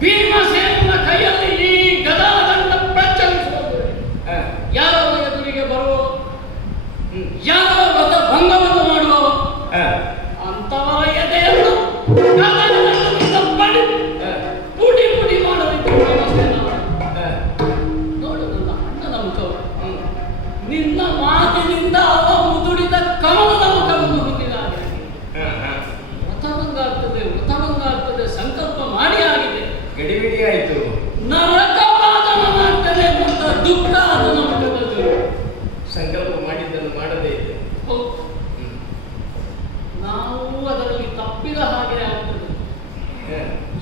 ಭೀಮಸೇನನ ಕೈಯಲ್ಲಿ ಈ ಗದಾದಂಡ ಪ್ರಚಲಿಸುವುದು ಯಾರೋ ಎದುರಿಗೆ ಬರುವ ಯಾರೋ ವ್ರತ ಭಂಗವನ್ನು ಮಾಡುವ ಅಂತವರ ಎದೆಯನ್ನು ಪುಡಿ ಪುಡಿ ಮಾಡಲಿದ್ದು ಭೀಮಸೇನ. ನೋಡು ನನ್ನ ಅಣ್ಣನ ಮುಖವ, ನಿನ್ನ ಮಾತಿನಿಂದ ಅವ ಮುದುಡಿದ ಕಮಲದ ಮುಖವನ್ನು ಹೊಂದಿದ್ದಾನೆ. ವ್ರತಭಂಗ ಆಗ್ತದೆ ಸಂಕಲ್ಪ ಮಾಡಿ ಆಗಿದೆ, ಗಡಿಬಿಡಿ ಆಯ್ತು, ನರಕವಾದನ ಮಾಡ್ತದೆ ಅಂತ ದುಃಖ ಅದನ್ನು ಮುಖದಲ್ಲಿ. ಸಂಕಲ್ಪ ಮಾಡಿದ್ದನ್ನು ಮಾಡದೇ ಇದೆ. ನಾವು ಅದರಲ್ಲಿ ತಪ್ಪಿದ ಹಾಗೆ ಆಗ್ತದೆ.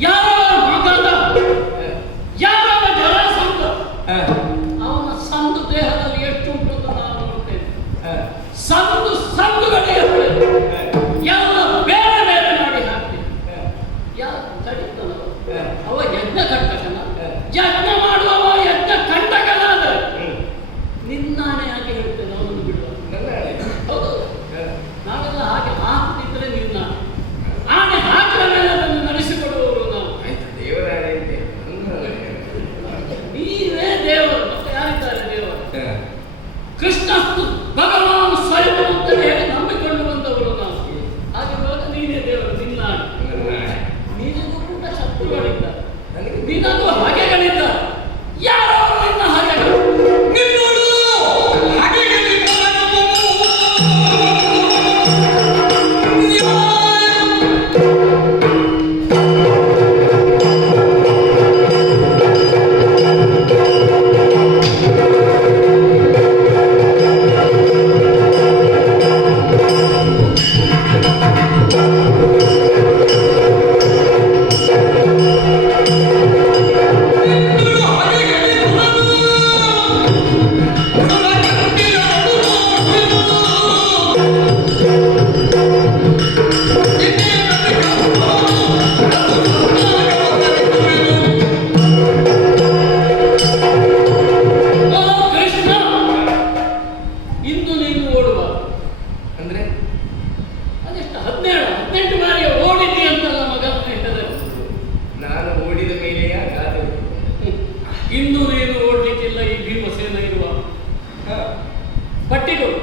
ಯಾರೋ ಮಗದ ಯಾರೋ ಜರಾಸಂಧ ಅವನ ಸಂದು ದೇಹದಲ್ಲಿ ಎಷ್ಟು ಉಂಟು ಅಂತ ನಾನು ನೋಡ್ತೇನೆ. ಸಂದುಗಳೇ ಎಲ್ಲ ಬೇರೆ ಬೇರೆ ಮಾಡಿ ಹಾಕ್ತೇನೆ. ಯಾರು ತಡಿತನ ಅವ ಯಜ್ಞ ಕಂಟಕನ, ಯಜ್ಞ ಮಾಡುವವ ಯಜ್ಞ ಕಂಟಕನಾದ ನಿನ್ನಾಣೆಯಾಗಿ ಹೇಳ್ತೇನೆ ಅವನು ಬಿಡುವ. ಹೌದು, ನಾವೆಲ್ಲ ಹಾಗೆ ಹಾಕ್ತಿದ್ರೆ ನಿನ್ನ ಆಣೆ ಹಾಕಿದ ಮೇಲೆ ಅದನ್ನು ನಡೆಸಿಕೊಡುವವರು ನಾವು. ದೇವರ ನೀವೇ ದೇವರು, ಮತ್ತೆ ಯಾರಿದ್ದಾರೆ ದೇವರು? ಕೃಷ್ಣಸ್ತು ಭಗವಾನ್ ಸ್ವಯಂ ಅಂತ ಹೇಳಿ ನಂಬಿಕೊಂಡು ಬಂದವರು ನಾವು. ಹಾಗಿರುವಾಗ ನೀನೇ ದೇವರು, ನಿನ್ನ ನಿನಗೂ ಕೂಡ ಶತ್ರುಗಳಿದ್ದಾರೆ, ನಿನಗೂ ಹಾಗೆಗಳಿದ್ದಾರೆ. ಯಾರೋ ನಿನ್ನ ಹಾಗೆಗಳು ಇನ್ನು ನೀನು ಓಡ್ಲಿಕ್ಕಿಲ್ಲ. ಈ ಭೀಮಸೇನ ಇರುವ ಪಟ್ಟಿಗಳು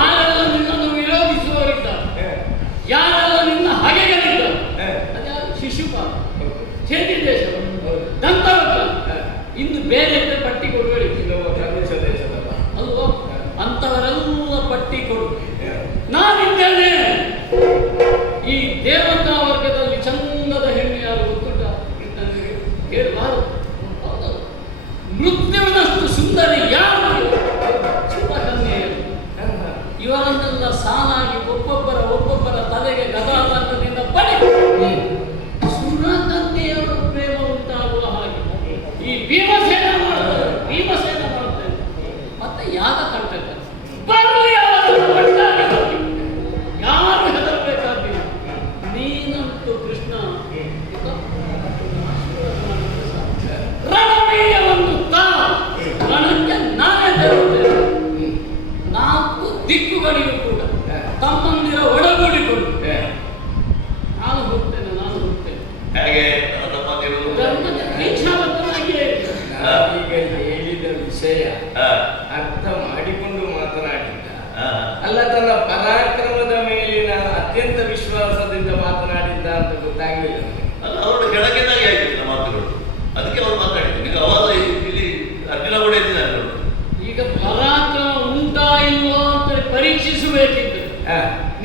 ಯಾರೆಲ್ಲ ನಿನ್ನನ್ನು ವಿರೋಧಿಸುವವರಿದ್ದಾರೆ, ಯಾರೆಲ್ಲ ನಿನ್ನ ಹಾಗೆಗಳಿದ್ದಾರೆ. ಅದ್ಯಾರು? ಶಿಶುಪಾಲ, ಛೇದಿದೇಶ, ದಂತವಕ, ಇನ್ನು ಬೇರೆ ಪಟ್ಟಿ ಕೊಡುವಳಿ ಅಲ್ವಾ? ಅಂತವರೆಲ್ಲ ಪಟ್ಟಿ ಕೊಡು. ನಾನಿದ್ದೇನೆ ಈ ದೇವತಾ ವರ್ಗದಲ್ಲಿ ಚಂದದ ಹೆಣ್ಣು ಯಾರು ಗೊತ್ತುಂಟ? ಕೇಳಬಾರದು. ಮೃತ್ಯುವಿನಷ್ಟು ಸುಂದರಿ ಯಾರು? ಸುರಕನ್ಯೆಯರು. ಇವರನ್ನೆಲ್ಲ ಸಾಲಾಗಿ ಒಬ್ಬೊಬ್ಬರ ತಲೆಗೆ ಗದಾದಂಡದಿಂದ ಪಡಿ ಸುರಕನ್ಯೆಯರ ಪ್ರೇಮ ಉಂಟಾಗುವ ಹಾಗೆ ಈ ಭೀಮಸೇನ ಮಾಡುತ್ತದೆ.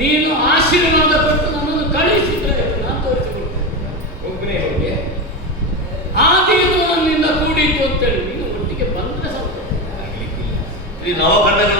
ನೀನು ಆಶೀರ್ವಾದ ಕೊಟ್ಟು ನನ್ನನ್ನು ಕಳಿಸಿದ್ರೆ ನಾನು ತೋರಿಸಿಕೊಡ್ತೇನೆ. ಒಬ್ಬನೇ ಹೋಗಿ ಆದೀತು ನನ್ನಿಂದ ಕೂಡಿತು ಅಂತೇಳಿ ನೀನು ಒಟ್ಟಿಗೆ ಬಂದ್ರೆ ಸಂತೋಷ. ಈ ನವಖಂಡಗಳ